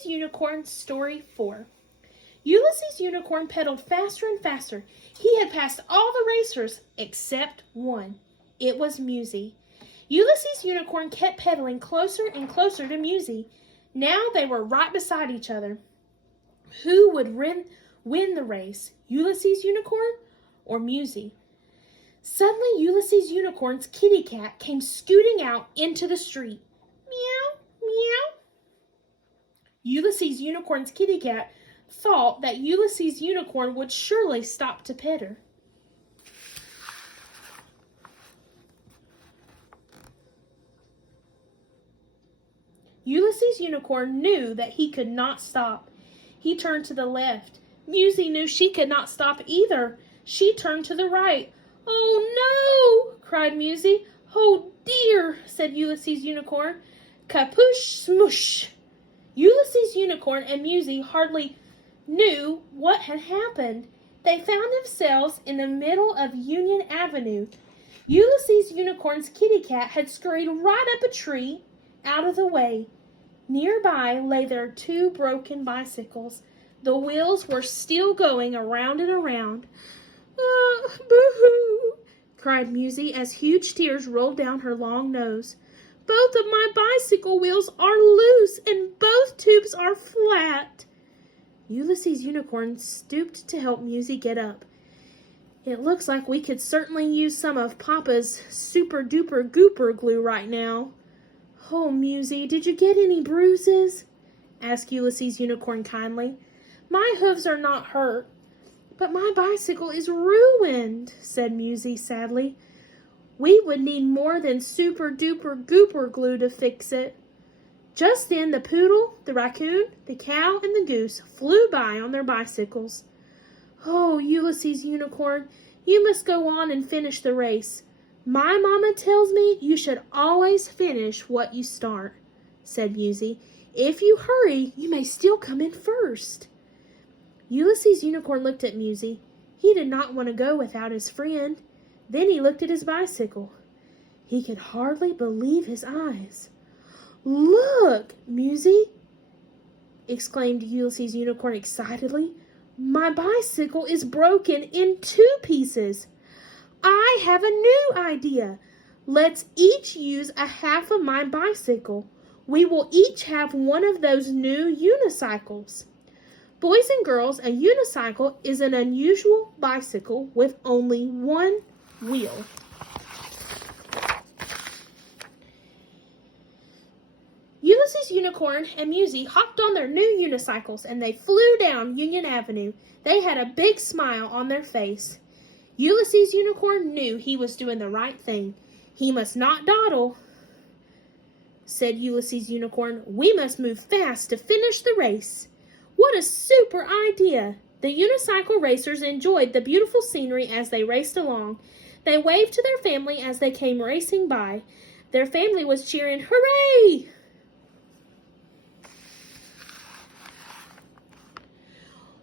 Ulysses Unicorn Story 4. Ulysses Unicorn pedaled faster and faster. He had passed all the racers except one. It was Musy. Ulysses Unicorn kept pedaling closer and closer to Musy. Now they were right beside each other. Who would win the race, Ulysses Unicorn or Musy? Suddenly, Ulysses Unicorn's kitty cat came scooting out into the street. Meow, meow. Ulysses Unicorn's kitty cat thought that Ulysses Unicorn would surely stop to pet her. Ulysses Unicorn knew that he could not stop. He turned to the left. Musy knew she could not stop either. She turned to the right. "Oh no!" cried Musy. "Oh dear!" said Ulysses Unicorn. Kapoosh smoosh! Ulysses Unicorn and Musy hardly knew what had happened. They found themselves in the middle of Union Avenue. Ulysses Unicorn's kitty cat had scurried right up a tree out of the way. Nearby lay their two broken bicycles. The wheels were still going around and around. Boo-hoo, cried Musy as huge tears rolled down her long nose. Both of my bicycle wheels are loose and both tubes are flat. Ulysses Unicorn stooped to help Musy get up. It looks like we could certainly use some of Papa's super duper gooper glue right now. Oh, Musy, did you get any bruises? Asked Ulysses Unicorn kindly. My hooves are not hurt, but my bicycle is ruined, said Musy sadly. We would need more than super duper gooper glue to fix it. Just then the poodle, the raccoon, the cow, and the goose flew by on their bicycles. Oh, Ulysses Unicorn, you must go on and finish the race. My mama tells me you should always finish what you start, said Musy. If you hurry, you may still come in first. Ulysses Unicorn looked at Musy. He did not want to go without his friend. Then he looked at his bicycle. He could hardly believe his eyes. Look, Musy, exclaimed Ulysses Unicorn excitedly. My bicycle is broken in 2 pieces. I have a new idea. Let's each use a half of my bicycle. We will each have one of those new unicycles. Boys and girls, a unicycle is an unusual bicycle with only one wheel. Ulysses Unicorn and Musy hopped on their new unicycles and they flew down Union Avenue. They had a big smile on their face. Ulysses Unicorn knew he was doing the right thing. He must not dawdle, said Ulysses Unicorn. We must move fast to finish the race. What a super idea! The unicycle racers enjoyed the beautiful scenery as they raced along. They waved to their family as they came racing by. Their family was cheering, "Hooray!"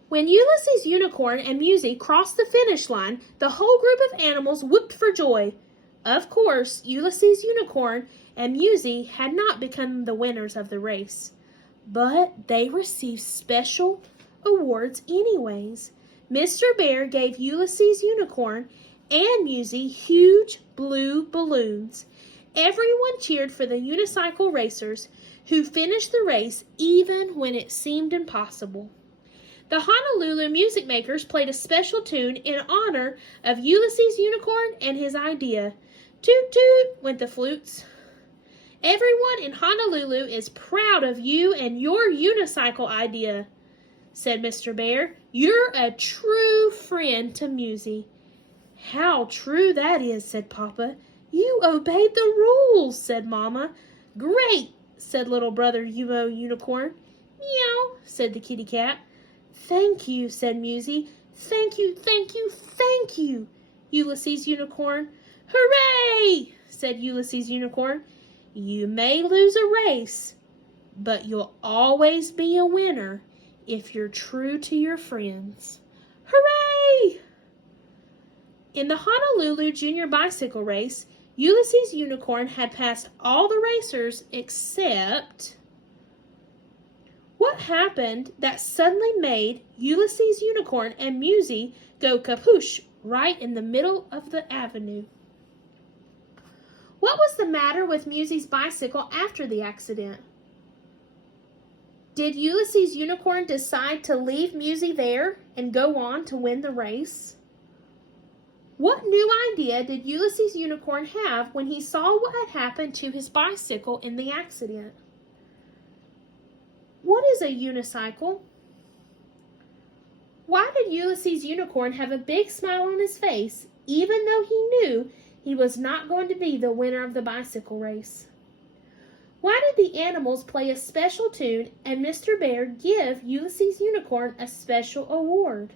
When Ulysses Unicorn and Musy crossed the finish line, the whole group of animals whooped for joy. Of course, Ulysses Unicorn and Musy had not become the winners of the race, but they received special awards anyways. Mr. Bear gave Ulysses Unicorn and Musy huge blue balloons. Everyone cheered for the unicycle racers who finished the race even when it seemed impossible. The Honolulu music makers played a special tune in honor of Ulysses Unicorn and his idea. Toot toot went the flutes. Everyone in Honolulu is proud of you and your unicycle idea, said Mr. Bear. You're a true friend to Musy. How true that is, said Papa. You obeyed the rules, said Mama. Great, said little brother Unicorn. Meow, said the kitty cat. Thank you, said Musy. Thank you, thank you, thank you, Ulysses Unicorn. Hooray, said Ulysses Unicorn. You may lose a race, but you'll always be a winner if you're true to your friends. Hooray! In the Honolulu Junior Bicycle Race, Ulysses Unicorn had passed all the racers except... What happened that suddenly made Ulysses Unicorn and Musie go kapoosh right in the middle of the avenue? What was the matter with Musie's bicycle after the accident? Did Ulysses Unicorn decide to leave Musie there and go on to win the race? What new idea did Ulysses Unicorn have when he saw what had happened to his bicycle in the accident? What is a unicycle? Why did Ulysses Unicorn have a big smile on his face, even though he knew he was not going to be the winner of the bicycle race? Why did the animals play a special tune and Mr. Bear give Ulysses Unicorn a special award?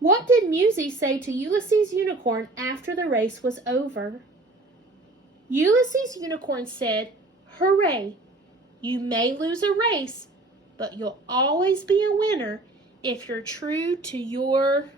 What did Musie say to Ulysses Unicorn after the race was over? Ulysses Unicorn said, "Hooray! You may lose a race, but you'll always be a winner if you're true to your